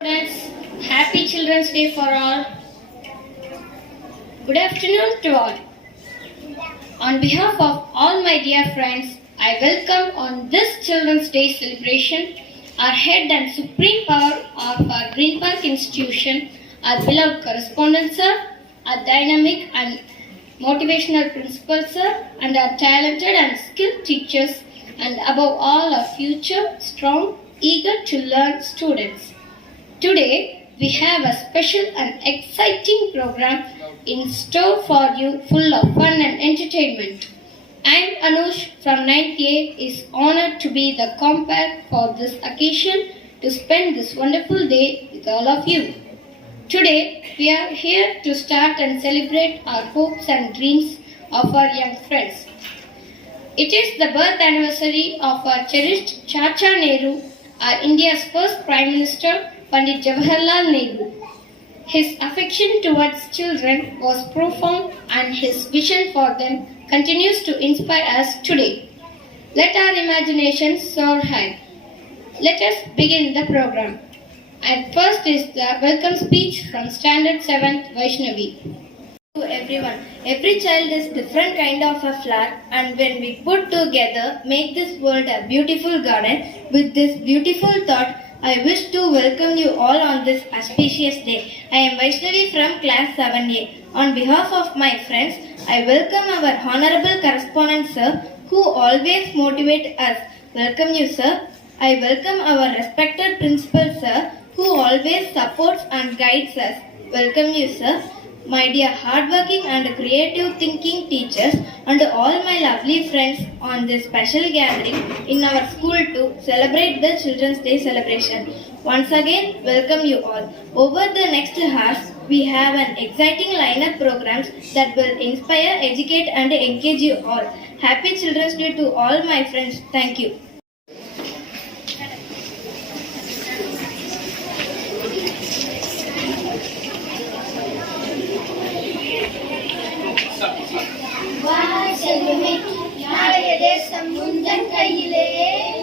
Students, happy Children's Day for all. Good afternoon to all. On behalf of all my dear friends, I welcome on this Children's Day celebration our head and supreme power of our Green Park institution, our beloved correspondent sir, our dynamic and motivational principal sir, and our talented and skilled teachers, and above all our future, strong, eager to learn students. Today, we have a special and exciting program in store for you, full of fun and entertainment. I am Anush from 9th A is honored to be the compere for this occasion to spend this wonderful day with all of you. Today, we are here to start and celebrate our hopes and dreams of our young friends. It is the birth anniversary of our cherished Chacha Nehru, our India's first Prime Minister, Pandit Jawaharlal Nehru. His affection towards children was profound and his vision for them continues to inspire us today. Let our imaginations soar high. Let us begin the program. And first is the welcome speech from Standard 7th Vaishnavi. To everyone, every child is different kind of a flower, and when we put together make this world a beautiful garden. With this beautiful thought, I wish to welcome you all on this auspicious day. I am Vaishnavi from class 7A. On behalf of my friends, I welcome our honorable correspondent sir who always motivate us. Welcome you sir. I welcome our respected principal sir who always supports and guides us. Welcome you sir. My dear hardworking and creative thinking teachers and all my lovely friends on this special gathering in our school to celebrate the Children's Day celebration. Once again, welcome you all. Over the next hours, we have an exciting lineup programs that will inspire, educate and engage you all. Happy Children's Day to all my friends. Thank you. செல்வமே நாளைய தேசம் முந்தன் கையிலே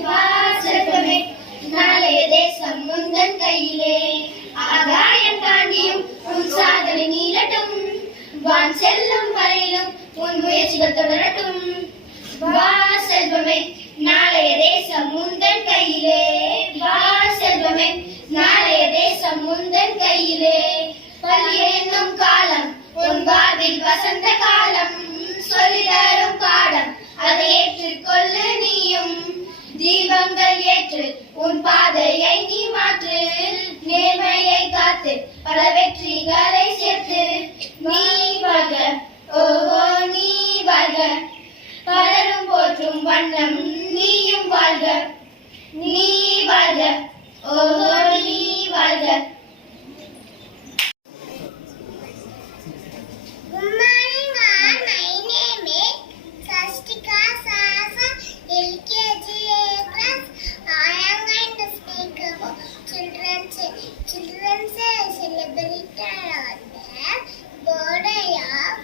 வா செல்வமே நாளைய தேசம் முந்தன் கையிலே ஆகாயம் தாண்டியும் உன் சாதனை நீளட்டும் வான் செல்லும் வரையிலும் உன் முயற்சிகள் தொடரட்டும் வா செல்வமே நாளைய தேசம் முந்தன் கையிலே வா செல்வமே நாளைய தேசம் முந்தன் கையிலே பள்ளி என்னும் காலம் உன் வாழ்வில் வசந்த காலம் சொல்லித்தரும் பாடம் அதை ஏற்றுக்கொள்ளு நீயும் தீபங்கள் ஏற்று உன் பாதையை நீ மாற்று நேர்மையை காத்து பல வெற்றிகளை சேர்த்து நீ வாழ்க ஓஹோ நீ வாழ்க பலரும் போற்றும் வண்ணம் நீயும் வாழ்க நீ வாழ்க ஓஹோ நீ வாழ்க. Children's celebrated on the birthday of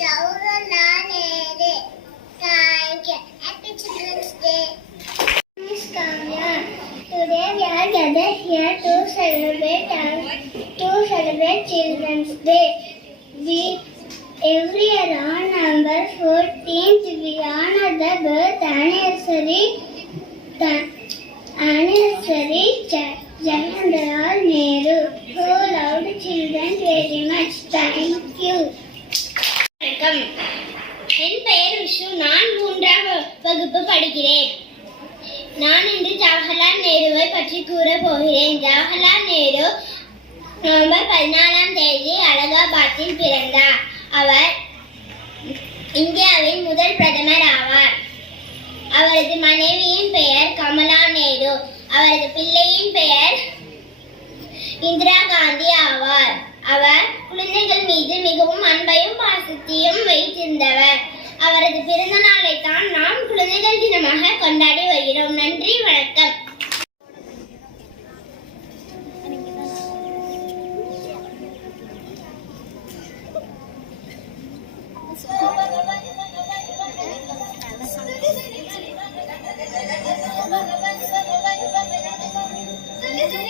Jawaharlal Nehru. Thank you. Happy Children's Day. Miss Kanya, today we are gathered here to celebrate Children's Day. Every year on November 14th we honor the birth anniversary Jawaharlal Nehru, who loved children very much. Thank you. வணக்கம். என் பெயர் விஷு. நான் 3ஆம் வகுப்பு படிக்கிறேன். நான் இன்று ஜவஹர்லால் நேருவை பற்றி கூற போகிறேன். ஜவஹர்லால் நேரு நவம்பர் 14ஆம் தேதி அலகாபாத்தில் பிறந்தார். அவர் இந்தியாவின் முதல் பிரதமர் ஆவார். அவரது மனைவியின் பெயர் கமலா நேரு. அவரது பிள்ளையின் பெயர் இந்திரா காந்தி ஆவார். அவர் குழந்தைகள் மீது மிகவும் அன்பையும் பாசத்தையும் வைத்திருந்தவர். அவரது பிறந்த நாளை தான் நாம் குழந்தைகள் தினமாக கொண்டாடி வருகிறோம். நன்றி, வணக்கம். Thank you.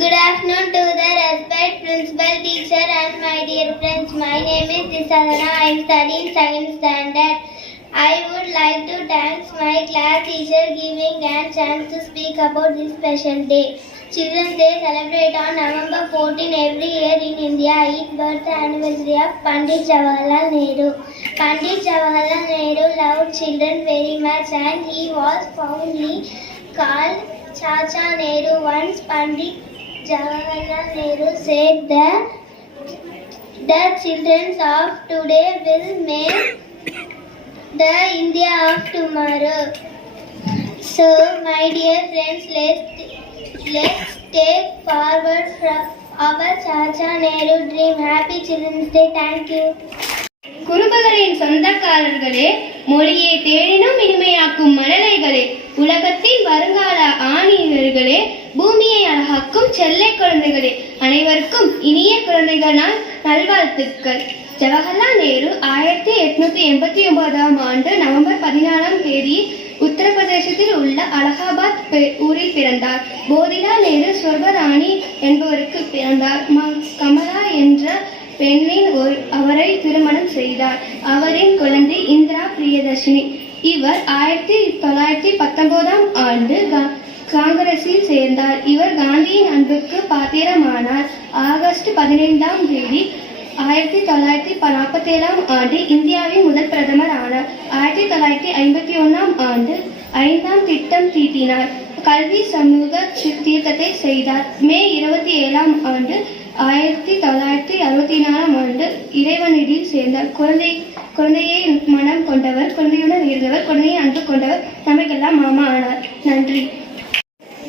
Good afternoon to the respected principal, teacher and my dear friends. My name is Disadana. I am studying 2nd standard. I would like to thank my class teacher giving a chance to speak about this special day. Children's Day celebrated on November 14 every year in India. It's birth anniversary of Pandit Jawaharlal Nehru. Pandit Jawaharlal Nehru loved children very much and he was fondly called Chacha Nehru. Once Pandit Jawaharlal Nehru said that the children of today will make the India of tomorrow. So, my dear friends, let's take forward from our Chacha Nehru dream. Happy Children's Day. Thank you. குறும்புகளின் சொந்தக்காரர்களே, மொழியை தேடினும் இனிமையாக்கும் மழலைகளே, உலகத்தின் வருங்கால ஆணியர்களே, பூமியை அழகாக்கும் செல்லை குழந்தைகளே, அனைவருக்கும் இனிய குழந்தைகள் நாள் நல்வாழ்த்துக்கள். ஜவஹர்லால் நேரு 1889 ஆண்டு நவம்பர் 14 உத்தரப்பிரதேசத்தில் உள்ள அலகாபாத் ஊரில் பிறந்தார். போதிலால் நேரு ஸ்வர்பராணி என்பவருக்கு பிறந்தார். கமலா என்ற பெண்ணின் அவரை திருமணம் செய்தார். அவரின் குழந்தை இந்திரா பிரியதர்ஷினி. இவர் 1919 ஆண்டு காங்கிரஸில் சேர்ந்தார். இவர் காந்தியின் அன்புக்கு பாத்திரமானார். ஆகஸ்ட் 15 1947 ஆண்டு இந்தியாவின் முதல் பிரதமர் ஆனார். 1951 ஆண்டு 5ஆம் திட்டம் தீட்டினார். கல்வி சமூக தீர்க்கத்தை செய்தார். மே 27 ஆண்டு 1964 ஆண்டு இறைவனில் சேர்ந்தார். குழந்தையை மனம் கொண்டவர், குழந்தையுடன் இருந்தவர், குழந்தையை அன்பு கொண்டவர், நமக்கெல்லாம் மாமா ஆனார். நன்றி.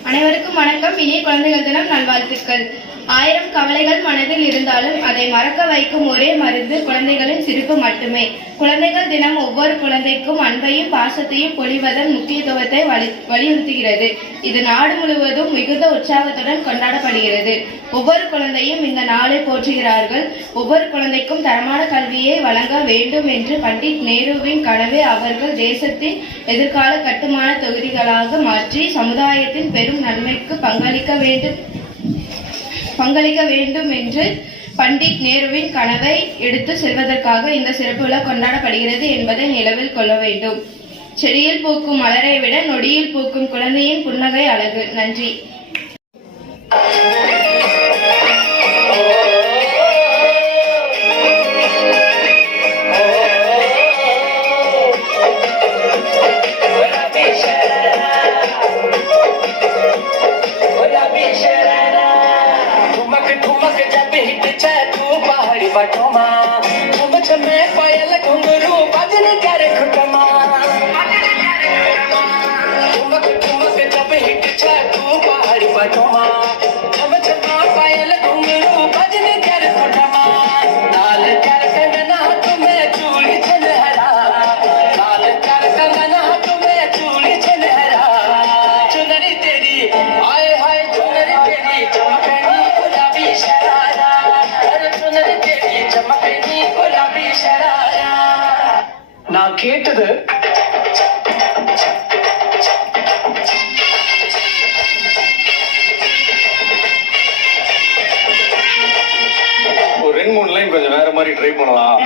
அனைவருக்கும் வணக்கம். இனிய குழந்தைகள் தினம் நல்வாழ்த்துக்கள். 1000 கவலைகள் மனதில் இருந்தாலும் அதை மறக்க வைக்கும் ஒரே மருந்து குழந்தைகளின் சிரிப்பு மட்டுமே. குழந்தைகள் தினம் ஒவ்வொரு குழந்தைக்கும் அன்பையும் பாசத்தையும் பொழிவதன் முக்கியத்துவத்தை வலியுறுத்துகிறது. இது நாடு முழுவதும் மிகுந்த உற்சாகத்துடன் கொண்டாடப்படுகிறது. ஒவ்வொரு குழந்தையும் இந்த நாளை போற்றுகிறார்கள். ஒவ்வொரு குழந்தைக்கும் தரமான கல்வியை வழங்க வேண்டும் என்று பண்டிட் நேருவின் கனவை அவர்கள் தேசத்தின் எதிர்கால கட்டுமான தொகுதிகளாக மாற்றி சமுதாயத்தின் பெரும் நன்மைக்கு பங்களிக்க வேண்டும் என்று பண்டிட் நேருவின் கனவை எடுத்து செல்வதற்காக இந்த சிறப்பு விழா கொண்டாடப்படுகிறது என்பதை நினைவில் கொள்ள வேண்டும். செடியில் பூக்கும் மலரை விட நொடியில் பூக்கும் குழந்தையின் புன்னகை அழகு. நன்றி. நான் கேட்டது ஒரு 2-3 லைன் கொஞ்சம் வேற மாதிரி ட்ரை பண்ணலாம்.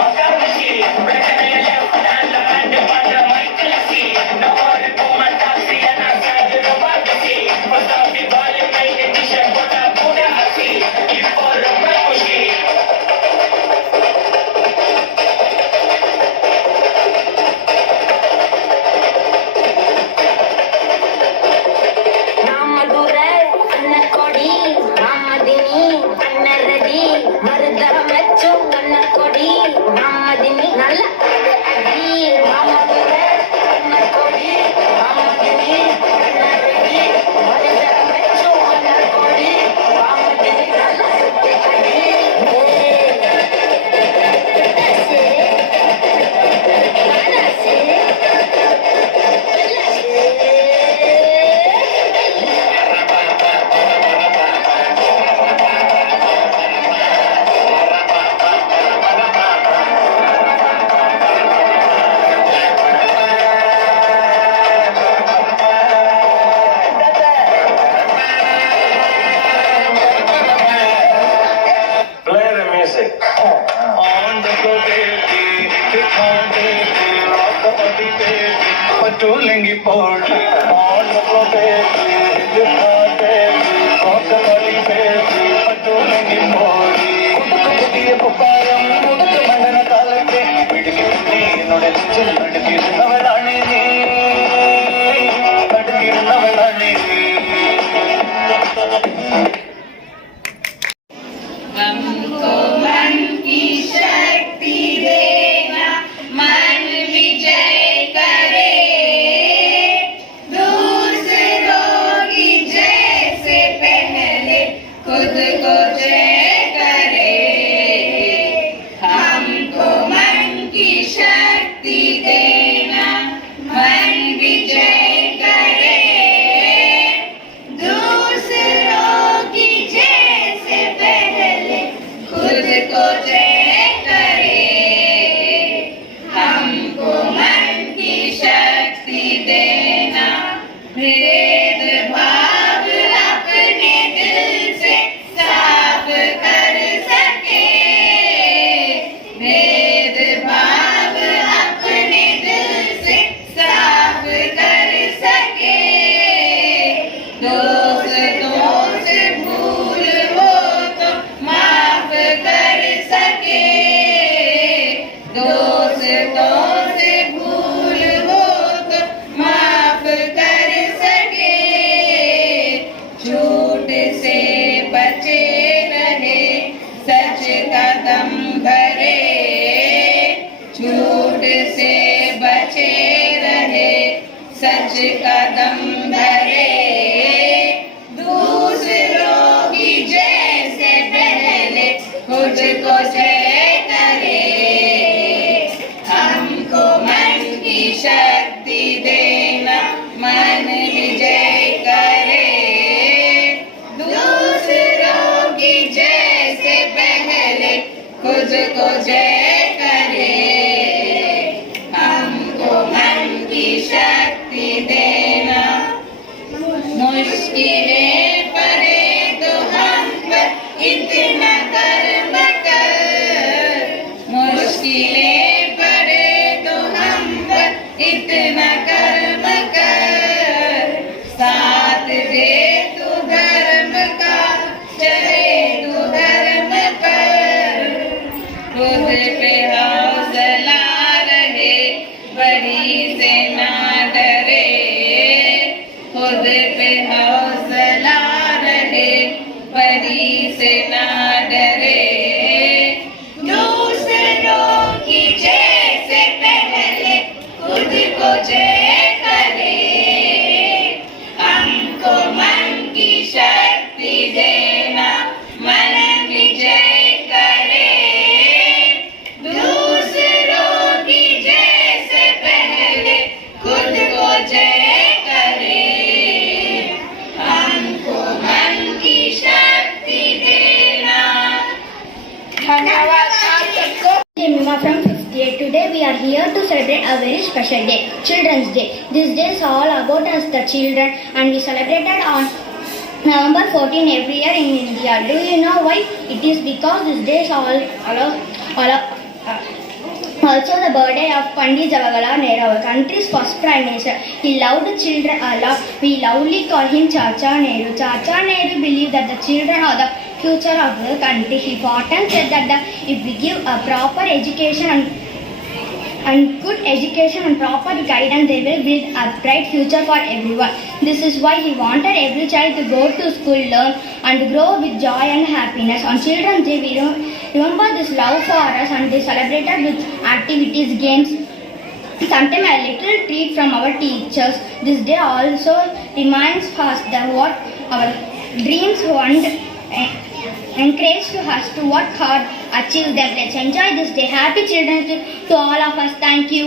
பட்டோலங்கி போட்டு பட்டோலங்கி போடி புதிய புப்பாரம் முதுக்கு மண்டன காலத்தை பிடிக்க என்னோட நெஞ்சில் நடுக்கிருந்தவளானே நடுக்கிருந்தவளானே हमको मन की शक्ति देना, मन विजय करे, दूसरों की जय से पहले खुद को जय करे. हमको मन की शक्ति देना, मन विजय करे, दूसरों की जय से पहले खुद को जय करे. हमको मन की शक्ति देना, भेदभाव अपने दिल से साफ कर सके, भेदभाव अपने दिल से साफ कर सके, दोस्तों से भूल हो तो माफ कर सके, दोस्तों से भूल हो तो माफ कर सके, झूठ से बचे रहे, सच का दम भरे, झूठ से बचे रहे, सच का दम भरे, दूसरों की जय से पहले खुद को जय करे. हमको मन की शक्ति देना, मन विजय करे, दूसरों की जय से पहले खुद को जय करे. हमको मन की शक्ति देना, परी से ना डरे, खुद पे हौसला रहे, परी से ना डरे, दूसरों की जय से पहले खुद को जय करे, हमको मन की शक्ति देना, मन विजय करे, दूसरों की जय से पहले खुद को जय करे, हमको मन की शक्ति देना। धन्यवाद आप सबको। Mima from 5th grade. Today we are here to celebrate a very special day, Children's Day. This day is all about us, the children, and we celebrated on November 14 every year in India. Do you know why? It is because this day is also the birthday of Pandit Jawaharlal Nehru, our country's first prime minister. He loved children a lot. We loudly call him Chacha Nehru. Chacha Nehru believed that the children are the future of the country. He fought and said that if we give a proper education and good education and proper guidance, they will build a bright future for everyone. This is why he wanted every child to go to school, learn and grow with joy and happiness. On Children's Day, we remember this love for us and they celebrated with activities, games, sometimes a little treat from our teachers. This day also reminds us that what our dreams want encourage us to work hard, achieve them. Let's enjoy this day. Happy Children's Day to all of us. Thank you.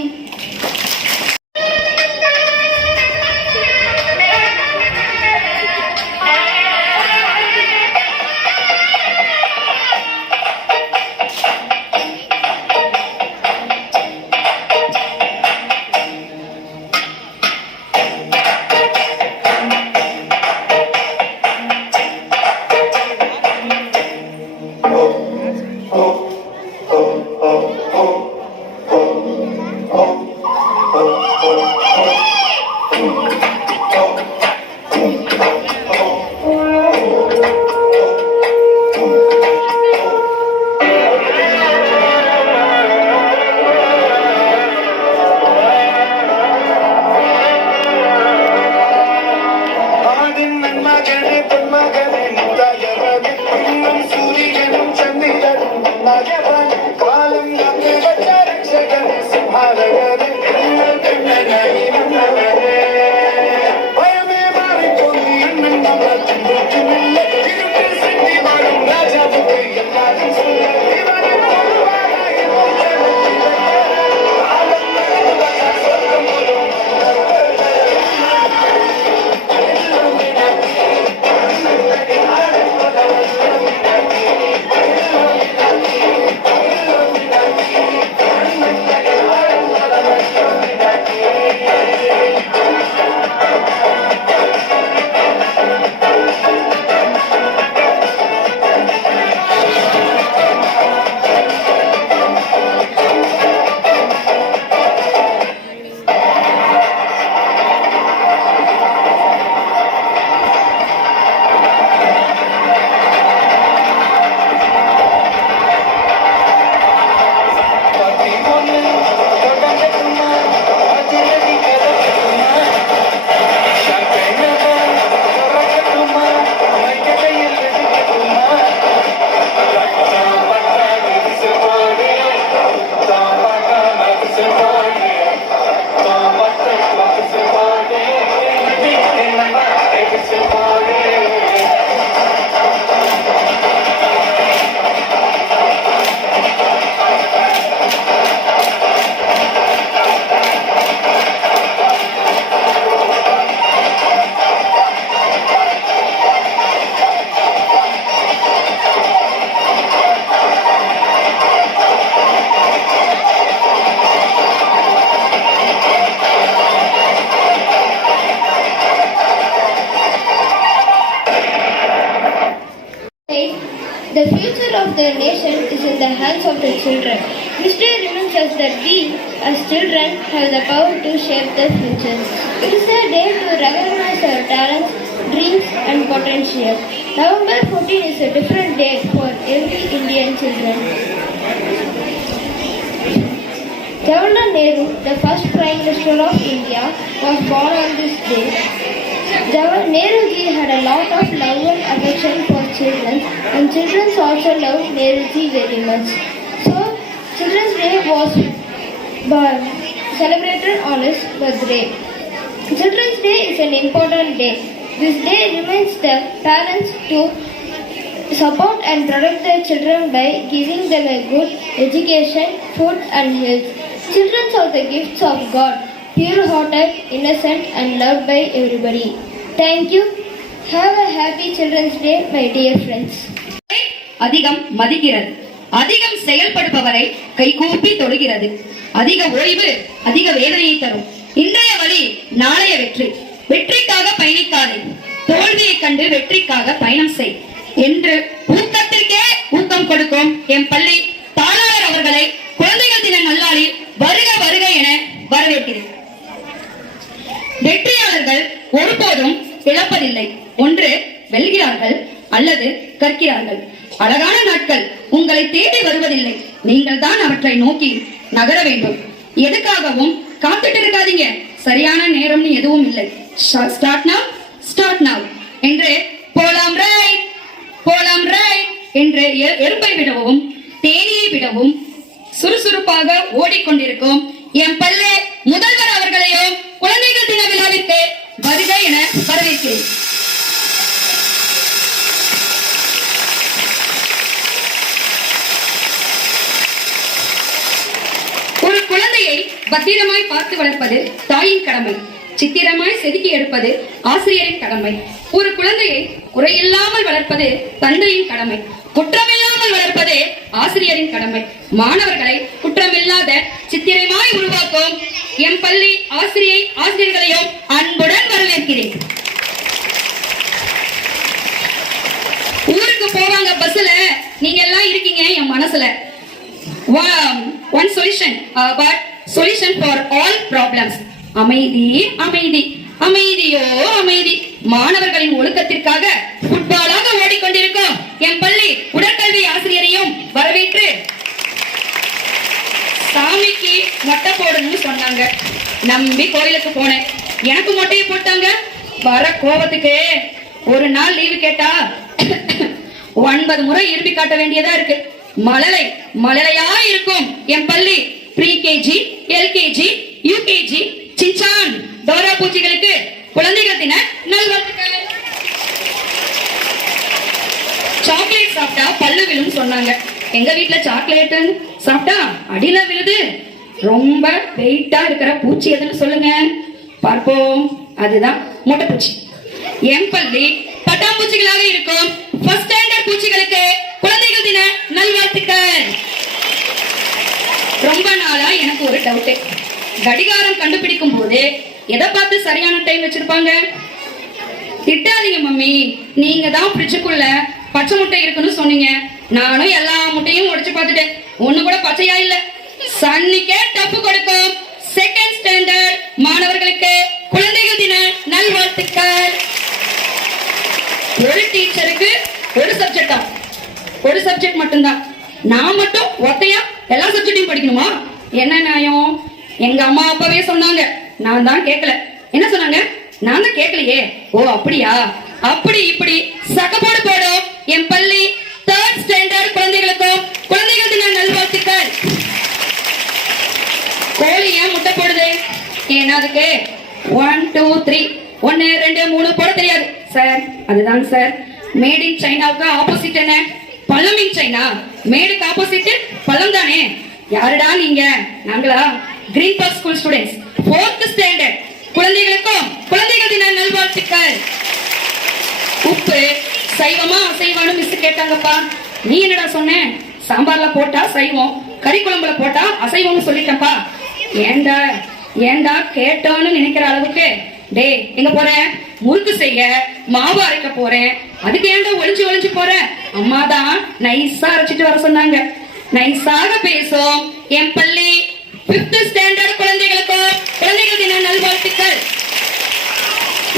The future of the nation is in the hands of the children. History reminds us that we, as children, have the power to shape the future. It is a day to recognize our talents, dreams and potential. November 14 is a different day for every Indian children. Jawaharlal Nehru, the first Prime Minister of India, was born on this day. Jawaharlal Nehru had a lot of love and affection for children, and children also loved Nehru very much. So, Children's Day was celebrated on his birthday. Children's Day is an important day. This day reminds the parents to support and protect their children by giving them a good education, food and health. Children are the gifts of God, pure-hearted, innocent and loved by everybody. Thank you. Have a happy Children's Day, my dear friends. அதிகம் மதிக்கிறது, அதிகம் செயல்படுபவரை கைகூப்பி தொழுகிறது. அதிக ஓய்வு அதிக வேதனையை தரும். இன்றைய வழி நாளைய வெற்றி. வெற்றிக்காக பயணிக்காதே, தோல்வியை கண்டு வெற்றிக்காக பயணம் செய் என்று ஊக்கத்திற்கே ஊக்கம் கொடுக்கும் என் பள்ளி தாளாளர் அவர்களை குழந்தைகள் தின நல்லாளில் வருக வருக என வரவேற்கிறேன். வெற்றியாளர்கள் ஒருபோதும் இழப்பதில்லை. ஒன்று வெல்கிறார்கள் அல்லது கற்கிறார்கள். அழகான நாட்கள் உங்களை தேடி வருவதில்லை, நீங்கள் தான் அவற்றை நோக்கி நகர வேண்டும். எதுக்காகவும் காத்துட்டு இருக்காதீங்க, சரியான நேரம்னு எதுவும் இல்லை. ஸ்டார்ட் நவ் என்று போலாம் ரைட் என்று எறும்பை விடவும் தேனியை விடவும் சுறுசுறுப்பாக ஓடிக்கொண்டிருக்கும் என் பள்ளி முதல்வர் அவர்களையும் குழந்தைகள் தின விழாவிற்கு வருக என வரவேற்கிறேன். ஒரு குழந்தையை பத்திரமாய் பார்த்து வளர்ப்பது தாயின் கடமை. சித்திரமாய் செதுக்கி எடுப்பது ஆசிரியரின் கடமை. ஒரு குழந்தையை குறையில்லாமல் வளர்ப்பது தந்தையின் கடமை. குற்றமில்லாமல் வளர்ப்பது ஆசிரியரின் கடமை. மாணவர்களை குற்றமில்லாத சித்திரமாய் உருவாக்கும் என் பள்ளி ஆசிரியர்களையும் அன்புடன் வரவேற்கிறேன். ஊருக்கு போவாங்க பஸ்ல, நீங்க எல்லாம் இருக்கீங்க என் மனசுல. One solution, but solution for all problems. அமைதி அமைதி அமைதியோ அமைதி. மாணவர்களின் ஒழுக்கத்திற்காக ஃபுட்பாலாக ஓடிக்கொண்டிருக்கும் என் பள்ளி உடற்கல்வி ஆசிரியரையும் வரவேற்று சாமிக்கு மொட்டை போடணும்னு சொன்னாங்க. நம்பி கோயிலுக்கு போனேன், எனக்கு மொட்டையை போட்டாங்க. வர கோபத்துக்கு ஒரு நாள் லீவு கேட்டா 9 முறை இரும்பி காட்ட வேண்டியதா இருக்கு. மழலையா இருக்கும் என் பள்ளி pre KG, LKG, UKG, Shinchan, Dora பூச்சிகளுக்கு குழந்தைகள் தின நல்வாழ்த்துக்கள். சாக்லேட் சாப்பிட்டா பல்லு விழும் சொன்னாங்க. எங்க வீட்டுல சாக்லேட் சாப்பிட்டா அடியில விழுது. ரொம்ப வெயிட்டா இருக்கிற பூச்சி எதுன்னு சொல்லுங்க பார்ப்போம். அதுதான் மொட்டைப்பூச்சி. என் பள்ளி பட்டாம்பூச்சிகளாக இருக்கும் ஃபர்ஸ்ட் ஸ்டாண்டர்ட் பூச்சிகளுக்கு குழந்தைகள் தின நல்வாழ்த்துக்கள். ரொம்ப நாளா எனக்கு ஒரு டவுட். கடிகாரம் கண்டுபிடிக்கும் போது எதை பார்த்து சரியான டைம் வச்சிருப்பாங்க? திட்டாதீங்க மம்மி, நீங்க தான் ஃப்ரிட்ஜுக்குள்ள பச்சை முட்டை இருக்குன்னு சொன்னீங்க. நானும் எல்லா முட்டையும் உடைச்சு பார்த்துட்டேன், ஒண்ணு கூட பச்சையா இல்ல. சன்னிக்கே டப்பு கொடுக்கும் செகண்ட் ஸ்டாண்டர்ட் மாணவர்களுக்கு குழந்தைகள் தின நல்வாழ்த்துக்கள். ஒரு டீச்சருக்கு ஒரு சப்ஜெக்ட் மட்டும்தான். நான் மட்டும் ஒத்தையா எல்லா சப்ஜெக்டையும் படிக்கணுமா? என்ன நியாயம்? எங்க அம்மா அப்பாவே சொன்னாங்க, நான் தான் கேட்கல. என்ன சொன்னாங்க? நான் தான் கேட்கலையே. ஓ அப்படியா? அப்படி இப்படி சக்கப்போடு போடும் என் பள்ளி 3rd ஸ்டாண்டர்ட் குழந்தைகளுக்கும் குழந்தைகள் தின நல்வாழ்த்துக்கள். கோழி ஏன் முட்டை போடுது? ஏன்னா அதுக்கு 1 2 3 1 2 3 போட தெரியாது சார். அதுதான் சார். மேட் இன் சைனாவுக்கு ஆப்போசிட் என்ன? பழம் இன் சைனா. மேடுக்கு ஆப்போசிட் பழம் தானே. யாருடா நீங்க? நாங்களா green park school students 4th standard குழந்தைகளுக்கும் குழந்தைகள் தின நல்வாழ்த்துக்கள். உப்பு சைவமா அசைவம்னு மிஸ் கேட்டாங்கப்பா. நீ என்னடா சொன்ன? சாம்பார்ல போட்டா சைவம், கறி குழம்புல போட்டா அசைவம்னு சொல்லிட்டப்பா. ஏண்டா கேட்டோன்னு நினைக்கிற அளவுக்கு. டே எங்க போற? முறுக்கு செய்ய மாவு அரைக்க போறேன். அதுக்கு ஏண்டா ஒளிஞ்சு போற? அம்மா தான் நைஸா அரைச்சிட்டு வர சொன்னாங்க. நைஸாக பேசும் என் பள்ளி 5th ஸ்டாண்டர்ட் குழந்தைகளுக்கும் குழந்தைகள் தின நல்வாழ்த்துக்கள்.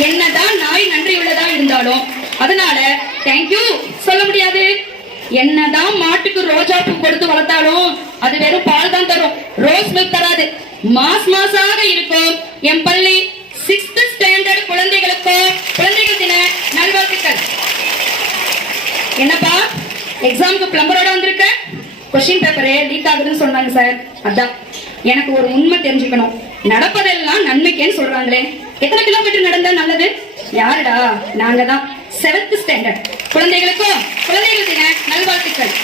என்னதான் நாய் நன்றி உள்ளதா இருந்தாலும் அதனால தேங்க்யூ சொல்ல முடியாது. என்னதான் மாட்டுக்கு ரோஜா பூ கொடுத்து வளர்த்தாலும் அது வெறும் பால் தான் தரும், ரோஸ் மில்க் தராது. மாசாக இருக்கும். என் பள்ளி 6th ஸ்டாண்டர்ட் குழந்தைகளுக்கு குழந்தைகள் தின நல்வாழ்த்துக்கள். என்னப்பா எக்ஸாமுக்கு பிளம்பரோட வந்திருக்க? கொஸ்டின் பேப்பரே லீக் ஆகுதுன்னு சொன்னாங்க சார். அதான் எனக்கு ஒரு உண்மை தெரிஞ்சுக்கணும். நடப்பதெல்லாம் நன்மைக்கேன்னு சொல்றாங்களே, எத்தனை கிலோமீட்டர் நடந்தா நல்லது? யாருடா? நாங்க தான் 7th ஸ்டாண்டர்ட் குழந்தைகளுக்கும் குழந்தைகள் தின நல்வாழ்த்துக்கள்.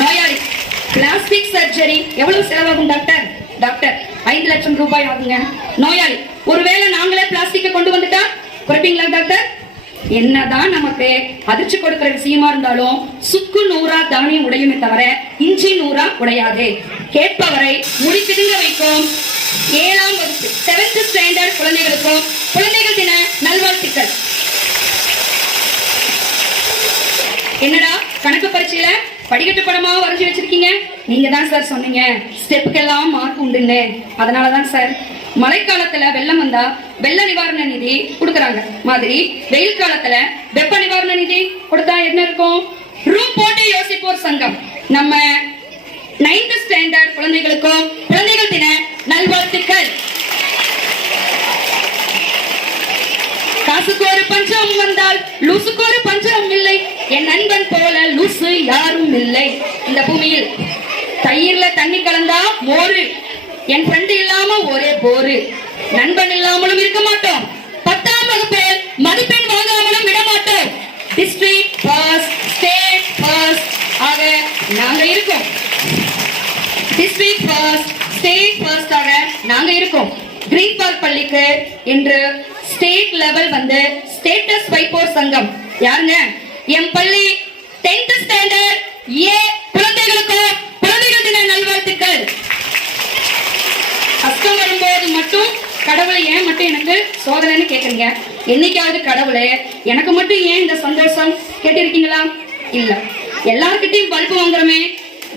நோயாளி பிளாஸ்டிக் சர்ஜரி எவ்வளவு செலவாகும் டாக்டர்? டாக்டர் 5 லட்சம் ரூபாய் ஆகுங்க. நோயாளி ஒருவேளை நாங்களே பிளாஸ்டிக்கை கொண்டு வந்துட்டா குறைப்பீங்களா டாக்டர்? என்னதான் நமக்கு அதிர்ச்சி கொடுக்கிற விஷயமா இருந்தாலும் சுக்கு நூறா தானியம் உடையுமே தவிர இஞ்சி நூறா உடையாது. கேட்பவரை முடிப்பிடுங்க வைக்கும். 7ஆம் வகுப்பு 7th ஸ்டாண்டர்ட் குழந்தைகளுக்கும் குழந்தைகள் தின நல்வாழ்த்துக்கள். என்னடா கணக்கு பரீட்சையில படிக்கட்டு படமா வரைஞ்சி வச்சிருக்கீங்க? நீங்க தான் சார் சொன்னீங்க ஸ்டெப்புக்கெல்லாம் மார்க் உண்டுன்னு. அதனாலதான் சார் மழைக்காலத்துல வெள்ளம் வந்தா வெள்ள நிவாரண நிதி கொடுக்கறாங்க மாதிரி வெயில் காலத்துல வெப்ப நிவாரண நிதி கொடுத்தா என்ன இருக்கும்? ரூம் போட்டு யோசிப்போர் சங்கம் நம்ம 9th ஸ்டாண்டர்ட் குழந்தைகளுக்கும் குழந்தைகள் தின நல்வாழ்த்துக்கள். காசுக்கு ஒரு பஞ்சம் வந்தால் லூசுக்கு ஒரு பஞ்சம் இல்லை, என் நண்பன் போல லூசு யாரும் இல்லை. இந்த பூமியில் தயிர்ல தண்ணி கலந்தா மோரு, என் ஃப்ரெண்டு இல்லாம ஒரே போரு. நண்பன் இல்லாமலும் இருக்க மாட்டோம், 10ஆம் வகுப்பில் மதிப்பெண் வாங்காமலும் விட மாட்டோம். டிஸ்ட்ரிக்ட் ஃபர்ஸ்ட், ஸ்டேட் ஃபர்ஸ்ட் ஆக நாங்க இருக்கோம். டிஸ்ட்ரிக்ட் ஃபர்ஸ்ட், ஸ்டேட் ஃபர்ஸ்ட் ஆக நாங்க இருக்கோம். கிரீன் பார்க் பள்ளிக்கு இன்று ஸ்டேட் லெவல் வந்து ஸ்டேட்டஸ் வைப்போர் சங்கம் யாருங்க? என் பள்ளி 10th ஸ்டாண்டர்ட் ஏ குழந்தைகளுக்கு குழந்தைகள் தின நல்வாழ்த்துக்கள். கஷ்டம் வரும்போது மட்டும் கடவுளை ஏன் மட்டும் எனக்கு சோதனைன்னு கேக்குறீங்க. என்னைக்காவது கடவுளே எனக்கு மட்டும் ஏன் இந்த சந்தோஷம் கேட்டிருக்கீங்களா? இல்ல. எல்லார்கிட்டையும் பல்பு வாங்குறமே,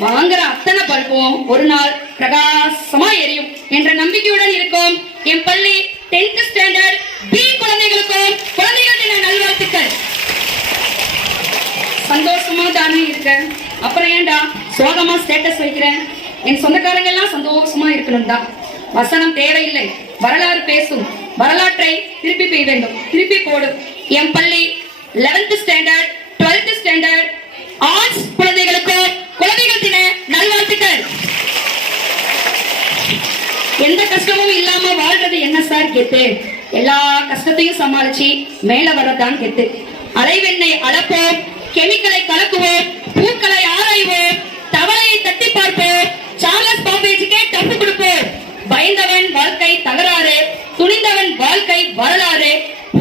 வாங்குற அத்தனை பல்பும் ஒரு நாள் பிரகாசமா எரியும் என்ற நம்பிக்கையுடன் இருக்கும். என் பள்ளி 10th ஸ்டாண்டர்ட் பி குழந்தைகளுக்கும் குழந்தைகள் தின நல்வாழ்த்துக்கள். சந்தோஷமா தானே இருக்க, அப்புறம் ஏன்டா சோகமா ஸ்டேட்டஸ் வைக்கிறேன்? என் சொந்தக்காரங்க எல்லாம் சந்தோஷமா இருக்கணும் தான். வசனம் தேவையில்லை, வரலாறு பேசும். வரலாற்றை திருப்பி பெய்ய வேண்டும், திருப்பி போடும். என் பள்ளி 11th standard 12th standard arts குழந்தைகளுக்கும் குழந்தைகள் தின நல்வாழ்த்துக்கள். எந்த கஷ்டமும் இல்லாம வாழ்றது என்ன சார் கெத்து? எல்லா கஷ்டத்தையும் சமாளிச்சு மேல வரதான் கெத்து. அலைவெண்ணை அளப்போம், கெமிக்கலை கலக்குவோம், பூக்களை ஆராய்வோம், தவளையை தட்டி பார்ப்போம், சார்லஸ் பாம்பேஜுக்கே டப்பு கொடுப்போம். பயந்தவன் வாழ்க்கை தகராறு, துணிந்தவன் வாழ்க்கை வரலாறு.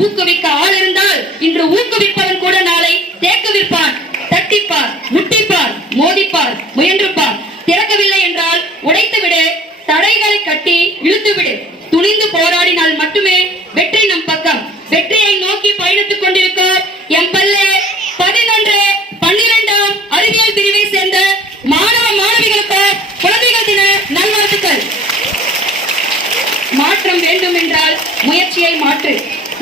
ஊக்குவிக்க ஆள் இருந்தால் இன்று ஊக்குவிப்பவன் கூட நாளை தேக்குவிப்பான். தட்டிப்பார், முட்டிப்பார், மோதிப்பார், முயன்றுப்பார். திறக்கவில்லை என்றால் உடைத்து விடு, தடைகளை கட்டி இழுத்து விடு. துணிந்து போராடினால் மட்டுமே வெற்றி நம் பக்கம். வெற்றியை நோக்கி பயணித்துக் கொண்டிருக்கும் என் பள்ளி 11, 12ஆம் அறிவியல் பிரிவை சேர்ந்த மாணவ மாணவிகளுக்கு குழந்தைகள் தின நல்வாழ்த்துக்கள். மாற்றம் வேண்டும் என்றால் முயற்சியை மாற்று,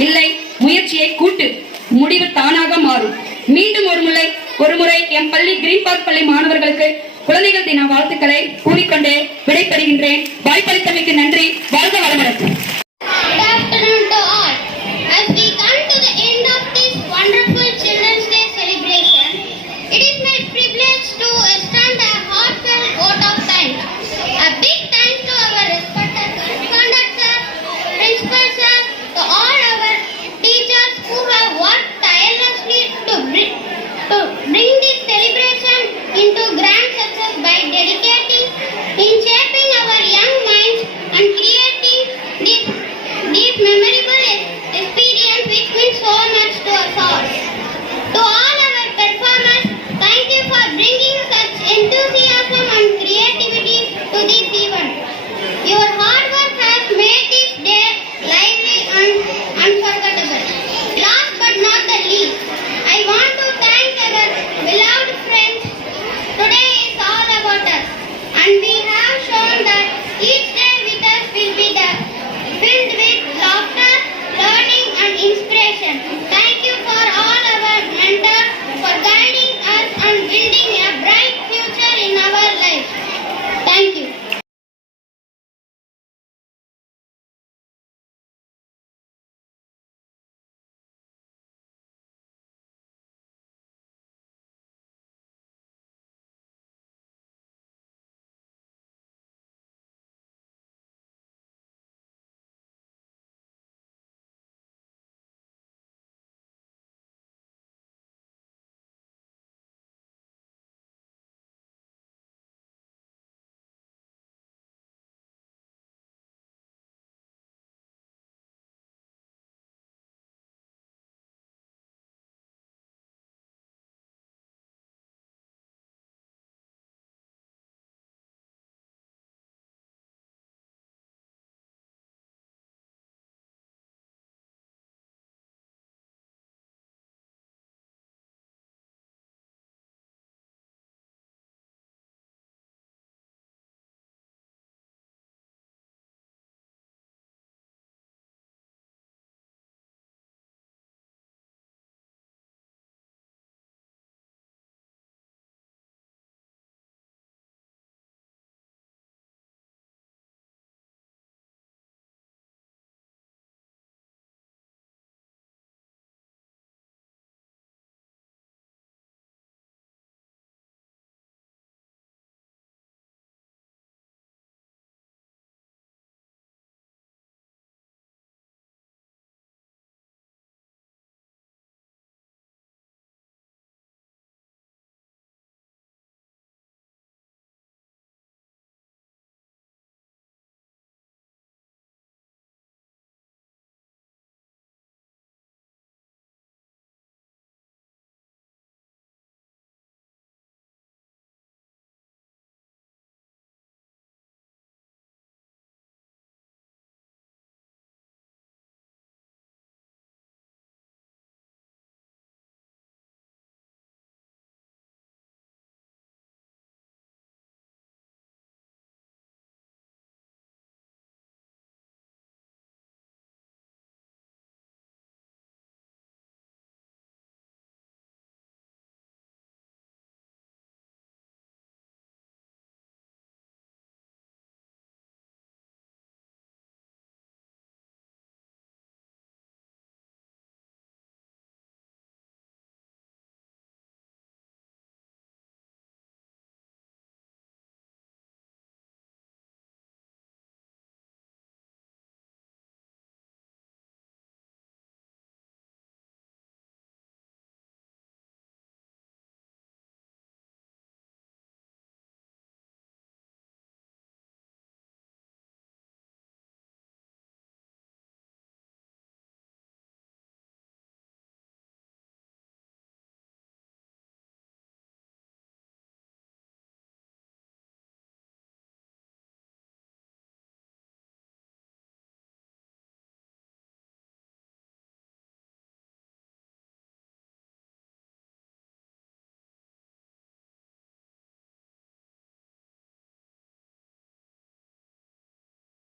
இல்லை முயற்சியை கூட்டு, முடிவு தானாக மாறும். மீண்டும் ஒரு முறை என் பள்ளி கிரீன் பார்க் பள்ளி மாணவர்களுக்கு குழந்தைகள் தின வாழ்த்துக்களை கூறிக்கொண்டே விடைபெறுகின்றேன். வாய்ப்பளித்தமைக்கு நன்றி. வாழ்க